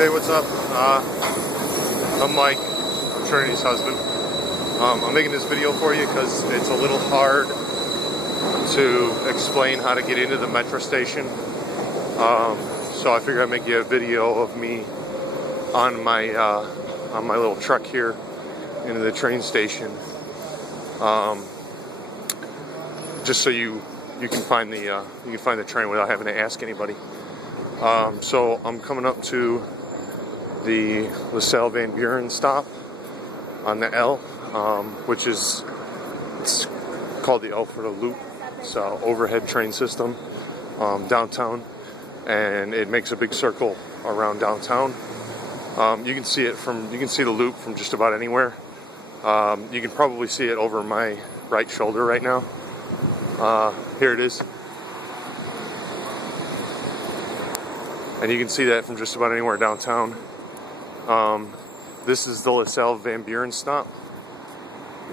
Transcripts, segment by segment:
Hey, what's up? I'm Mike. I'm Trinity's husband. I'm making this video for you because it's a little hard to explain how to get into the metro station. So I figured I'd make you a video of me on my little truck here into the train station, just so you can find the train without having to ask anybody. So I'm coming up to the LaSalle Van Buren stop on the L, which is, it's called the L for the Loop. It's an overhead train system downtown, and it makes a big circle around downtown. You can see the loop from just about anywhere. You can probably see it over my right shoulder right now. Here it is. And you can see that from just about anywhere downtown. This is the LaSalle Van Buren stop,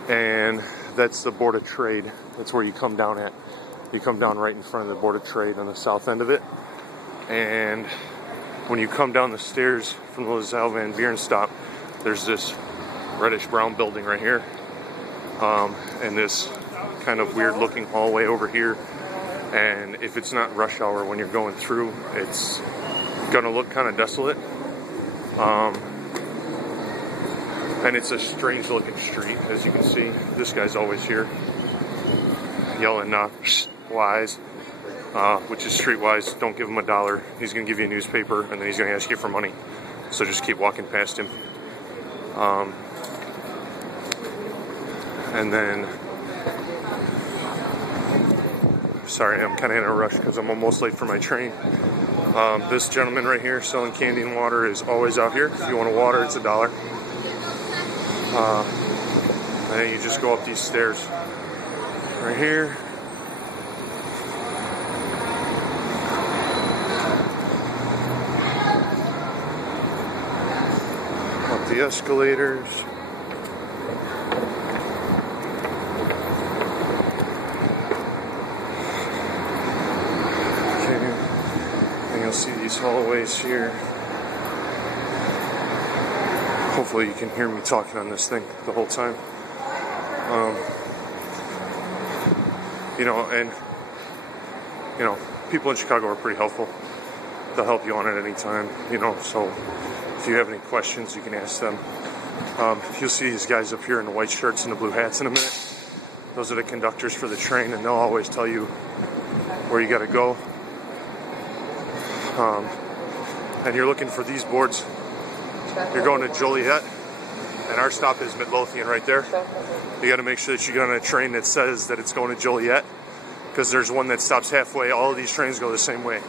and that's the Board of Trade. That's where you come down at. You come down right in front of the Board of Trade on the south end of it. And when you come down the stairs from the LaSalle Van Buren stop, there's this reddish-brown building right here, and this kind of weird-looking hallway over here. And if it's not rush hour when you're going through, it's gonna look kind of desolate. And it's a strange looking street, as you can see. This guy's always here yelling wise, which is streetwise. Don't give him $1. He's gonna give you a newspaper, and then he's gonna ask you for money. So just keep walking past him. And then, sorry, I'm kind of in a rush because I'm almost late for my train. This gentleman right here selling candy and water is always out here. If you want a water, it's $1. And then you just go up these stairs right here. Up the escalators. You'll see these hallways here. Hopefully you can hear me talking on this thing the whole time. People in Chicago are pretty helpful. They'll help you on it anytime, so if you have any questions, you can ask them. You'll see these guys up here in the white shirts and the blue hats in a minute. Those are the conductors for the train, and they'll always tell you where you gotta go. And you're looking for these boards. You're going to Joliet, and our stop is Midlothian right there. You got to make sure that you get on a train that says that it's going to Joliet, because there's one that stops halfway. All of these trains go the same way.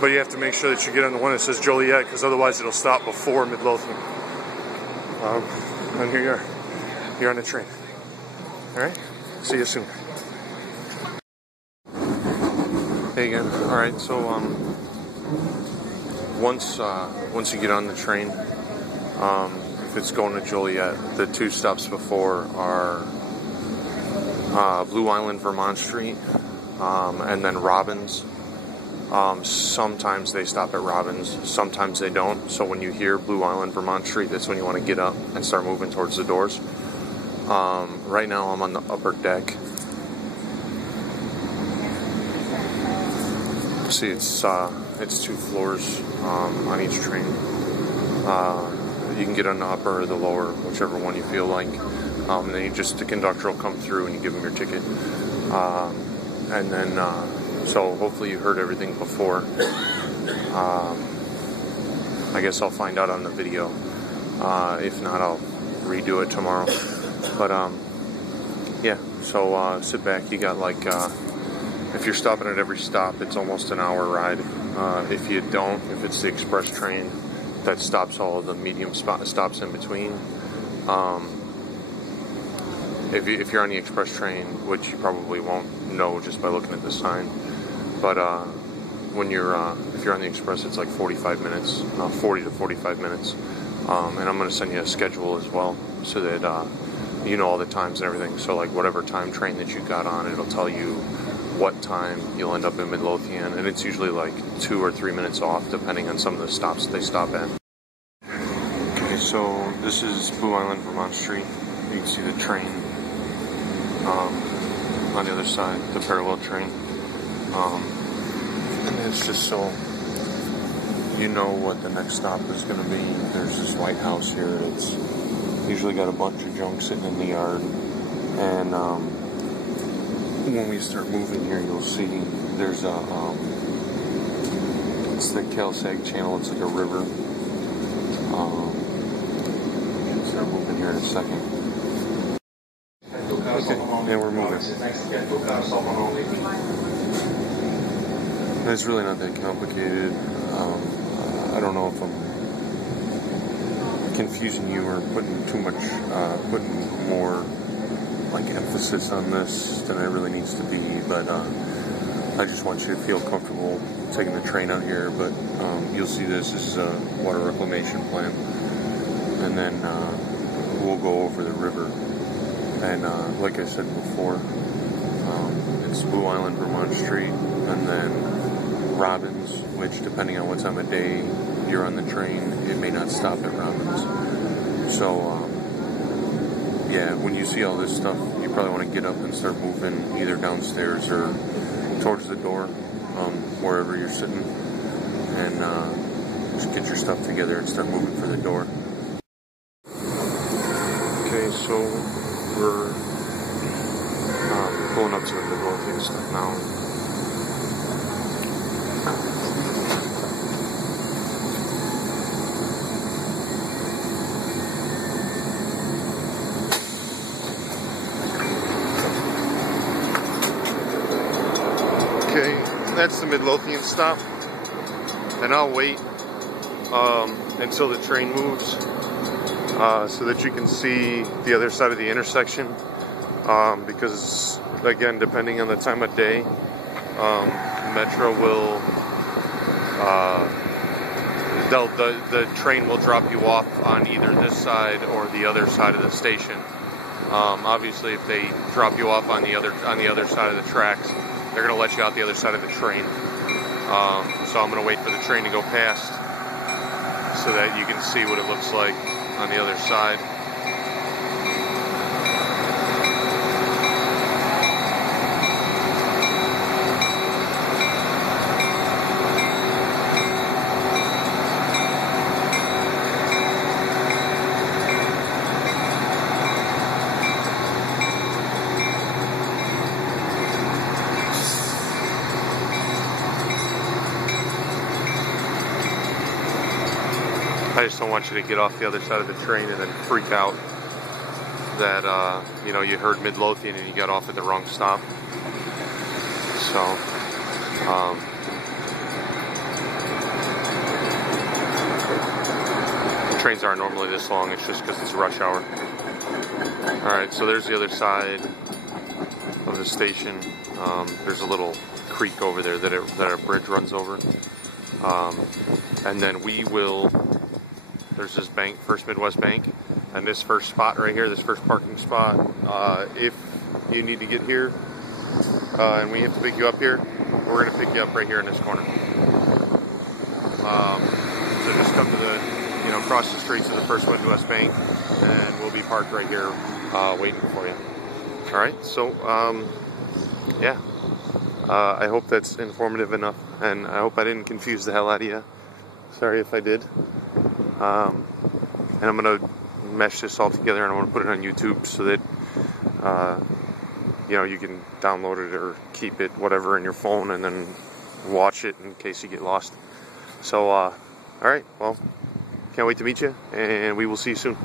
But you have to make sure that you get on the one that says Joliet, because otherwise it'll stop before Midlothian. And here you are. You're on the train. Alright? See you soon. Hey again. Alright, so once you get on the train, if it's going to Joliet, the two stops before are Blue Island, Vermont Street, and then Robbins. Sometimes they stop at Robbins, sometimes they don't. So when you hear Blue Island, Vermont Street, that's when you want to get up and start moving towards the doors. Right now I'm on the upper deck. See, it's 2 floors on each train. You can get on the upper or the lower, whichever one you feel like. And then the conductor will come through and you give him your ticket. And then, so hopefully you heard everything before. I guess I'll find out on the video. If not, I'll redo it tomorrow. But yeah, so sit back. You got like, if you're stopping at every stop, it's almost an hour ride. If you don't, if it's the express train that stops all of the medium stops in between. If you're on the express train, which you probably won't know just by looking at the sign, but if you're on the express, it's like 45 minutes, 40 to 45 minutes. And I'm going to send you a schedule as well, so that you know all the times and everything. So like whatever time train that you got on, it'll tell you what time you'll end up in Midlothian, and it's usually like 2 or 3 minutes off depending on some of the stops they stop at. Okay, so this is Blue Island, Vermont Street. You can see the train on the other side, the parallel train. And it's just so you know what the next stop is going to be. There's this White House here. It's usually got a bunch of junk sitting in the yard. And when we start moving here, you'll see there's a, it's the Calsag Channel. It's like a river. Start moving here in a second. Okay, yeah, we're moving. It's really not that complicated. I don't know if I'm confusing you or putting too much, putting more like emphasis on this than it really needs to be, but I just want you to feel comfortable taking the train out here. But you'll see this is a water reclamation plant, and then we'll go over the river. And like I said before, it's Blue Island, Vermont Street, and then Robbins, which depending on what time of day you're on the train, it may not stop at Robbins. So yeah, when you see all this stuff, you probably want to get up and start moving either downstairs or towards the door, wherever you're sitting, and just get your stuff together and start moving for the door. Okay, so we're pulling up to the Midlothian stop now. Okay, that's the Midlothian stop, and I'll wait until the train moves so that you can see the other side of the intersection, because again, depending on the time of day, Metra will the train will drop you off on either this side or the other side of the station. Obviously, if they drop you off on the other side of the tracks, they're going to let you out the other side of the train. So I'm going to wait for the train to go past so that you can see what it looks like on the other side. I just don't want you to get off the other side of the train and then freak out that you know, you heard Midlothian and you got off at the wrong stop. So trains aren't normally this long. It's just because it's rush hour. All right, so there's the other side of the station. There's a little creek over there that a bridge runs over, and then we will. There's this bank, First Midwest Bank, and this first spot right here, this first parking spot, if you need to get here and we have to pick you up here, we're going to pick you up right here in this corner. So just come to the, cross the street to the First Midwest Bank, and we'll be parked right here waiting for you. All right, so yeah, I hope that's informative enough, and I hope I didn't confuse the hell out of you. Sorry if I did. And I'm going to mesh this all together, and I want to put it on YouTube so that you can download it or keep it, whatever, in your phone, and then watch it in case you get lost. So all right, well, can't wait to meet you, and we will see you soon.